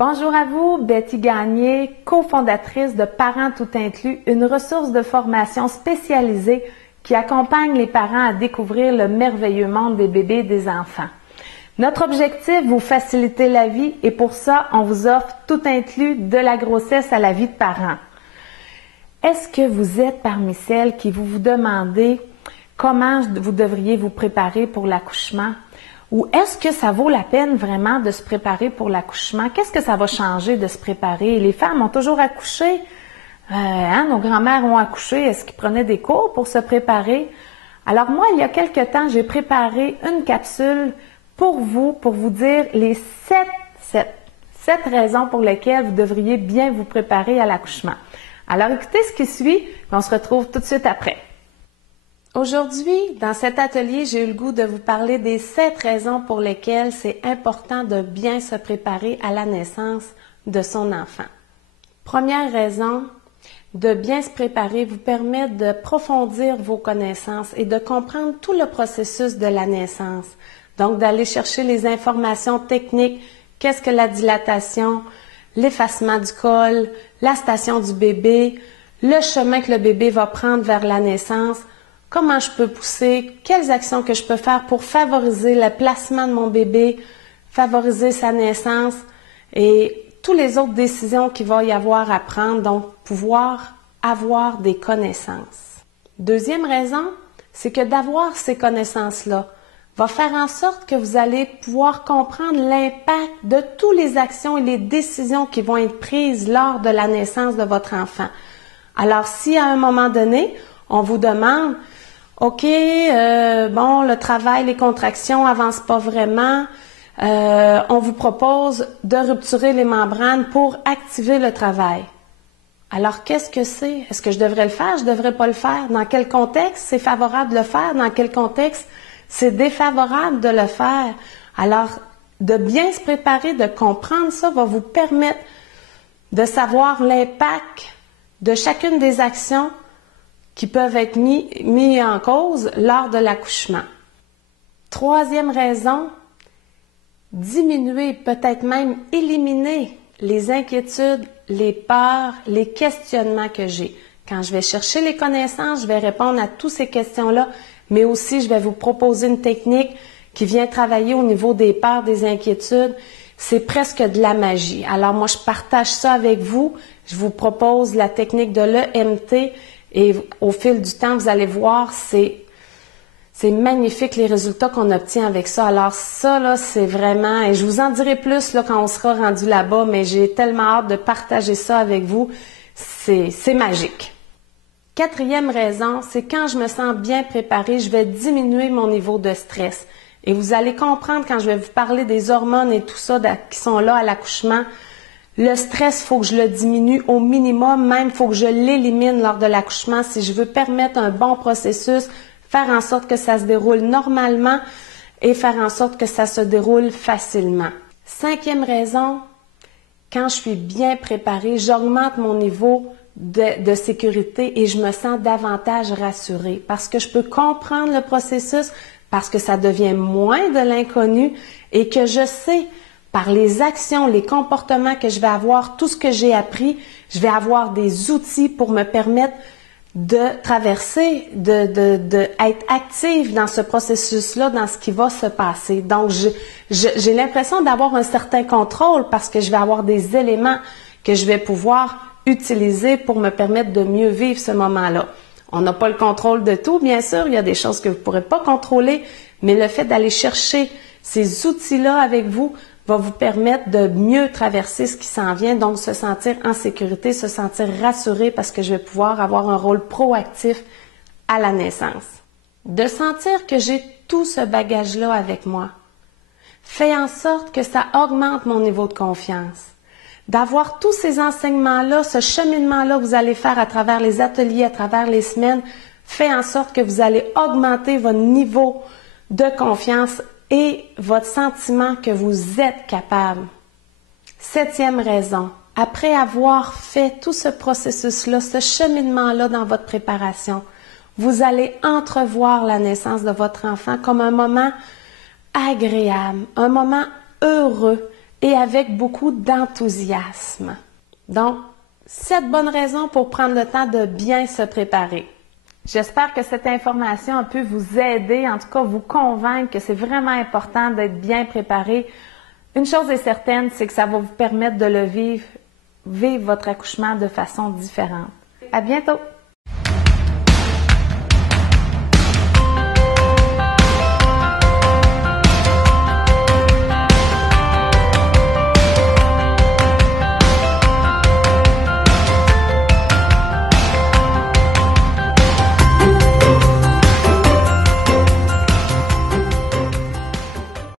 Bonjour à vous, Betty Gagné, cofondatrice de Parents Tout Inclus, une ressource de formation spécialisée qui accompagne les parents à découvrir le merveilleux monde des bébés et des enfants. Notre objectif, vous faciliter la vie et pour ça, on vous offre tout inclus de la grossesse à la vie de parents. Est-ce que vous êtes parmi celles qui vous demandez comment vous devriez vous préparer pour l'accouchement? Ou est-ce que ça vaut la peine vraiment de se préparer pour l'accouchement? Qu'est-ce que ça va changer de se préparer? Les femmes ont toujours accouché. Nos grands-mères ont accouché. Est-ce qu'ils prenaient des cours pour se préparer? Alors moi, il y a quelque temps, j'ai préparé une capsule pour vous dire les sept raisons pour lesquelles vous devriez bien vous préparer à l'accouchement. Alors écoutez ce qui suit, et on se retrouve tout de suite après. Aujourd'hui, dans cet atelier, j'ai eu le goût de vous parler des 7 raisons pour lesquelles c'est important de bien se préparer à la naissance de son enfant. Première raison, de bien se préparer vous permet de profondir vos connaissances et de comprendre tout le processus de la naissance. Donc, d'aller chercher les informations techniques, qu'est-ce que la dilatation, l'effacement du col, la station du bébé, le chemin que le bébé va prendre vers la naissance, comment je peux pousser, quelles actions que je peux faire pour favoriser le placement de mon bébé, favoriser sa naissance et toutes les autres décisions qu'il va y avoir à prendre, donc pouvoir avoir des connaissances. Deuxième raison, c'est que d'avoir ces connaissances-là va faire en sorte que vous allez pouvoir comprendre l'impact de toutes les actions et les décisions qui vont être prises lors de la naissance de votre enfant. Alors, si à un moment donné, on vous demande OK, le travail, les contractions avancent pas vraiment. On vous propose de rupturer les membranes pour activer le travail. Alors, qu'est-ce que c'est? Est-ce que je devrais le faire? Je devrais pas le faire? Dans quel contexte c'est favorable de le faire? Dans quel contexte c'est défavorable de le faire? Alors, de bien se préparer, de comprendre ça va vous permettre de savoir l'impact de chacune des actions qui peuvent être mis en cause lors de l'accouchement. Troisième raison, diminuer, peut-être même éliminer les inquiétudes, les peurs, les questionnements que j'ai. Quand je vais chercher les connaissances, je vais répondre à toutes ces questions-là, mais aussi je vais vous proposer une technique qui vient travailler au niveau des peurs, des inquiétudes. C'est presque de la magie. Alors moi, je partage ça avec vous. Je vous propose la technique de l'EMT. Et au fil du temps, vous allez voir, c'est magnifique les résultats qu'on obtient avec ça. Alors ça, là, c'est vraiment, et je vous en dirai plus là, quand on sera rendu là-bas, mais j'ai tellement hâte de partager ça avec vous. C'est magique. Quatrième raison, c'est quand je me sens bien préparée, je vais diminuer mon niveau de stress. Et vous allez comprendre quand je vais vous parler des hormones et tout ça qui sont là à l'accouchement. Le stress, il faut que je le diminue au minimum, même il faut que je l'élimine lors de l'accouchement si je veux permettre un bon processus, faire en sorte que ça se déroule normalement et faire en sorte que ça se déroule facilement. Cinquième raison, quand je suis bien préparée, j'augmente mon niveau de sécurité et je me sens davantage rassurée parce que je peux comprendre le processus, parce que ça devient moins de l'inconnu et que je sais par les actions, les comportements que je vais avoir, tout ce que j'ai appris, je vais avoir des outils pour me permettre de traverser, être active dans ce processus-là, dans ce qui va se passer. Donc, j'ai l'impression d'avoir un certain contrôle parce que je vais avoir des éléments que je vais pouvoir utiliser pour me permettre de mieux vivre ce moment-là. On n'a pas le contrôle de tout, bien sûr, il y a des choses que vous ne pourrez pas contrôler, mais le fait d'aller chercher ces outils-là avec vous va vous permettre de mieux traverser ce qui s'en vient, donc se sentir en sécurité, se sentir rassuré parce que je vais pouvoir avoir un rôle proactif à la naissance. De sentir que j'ai tout ce bagage-là avec moi fait en sorte que ça augmente mon niveau de confiance. D'avoir tous ces enseignements-là, ce cheminement-là que vous allez faire à travers les ateliers, à travers les semaines, fait en sorte que vous allez augmenter votre niveau de confiance et votre sentiment que vous êtes capable. Septième raison, après avoir fait tout ce processus-là, ce cheminement-là dans votre préparation, vous allez entrevoir la naissance de votre enfant comme un moment agréable, un moment heureux, et avec beaucoup d'enthousiasme. Donc, 7 bonnes raisons pour prendre le temps de bien se préparer. J'espère que cette information a pu vous aider, en tout cas vous convaincre que c'est vraiment important d'être bien préparé. Une chose est certaine, c'est que ça va vous permettre de le vivre votre accouchement de façon différente. À bientôt!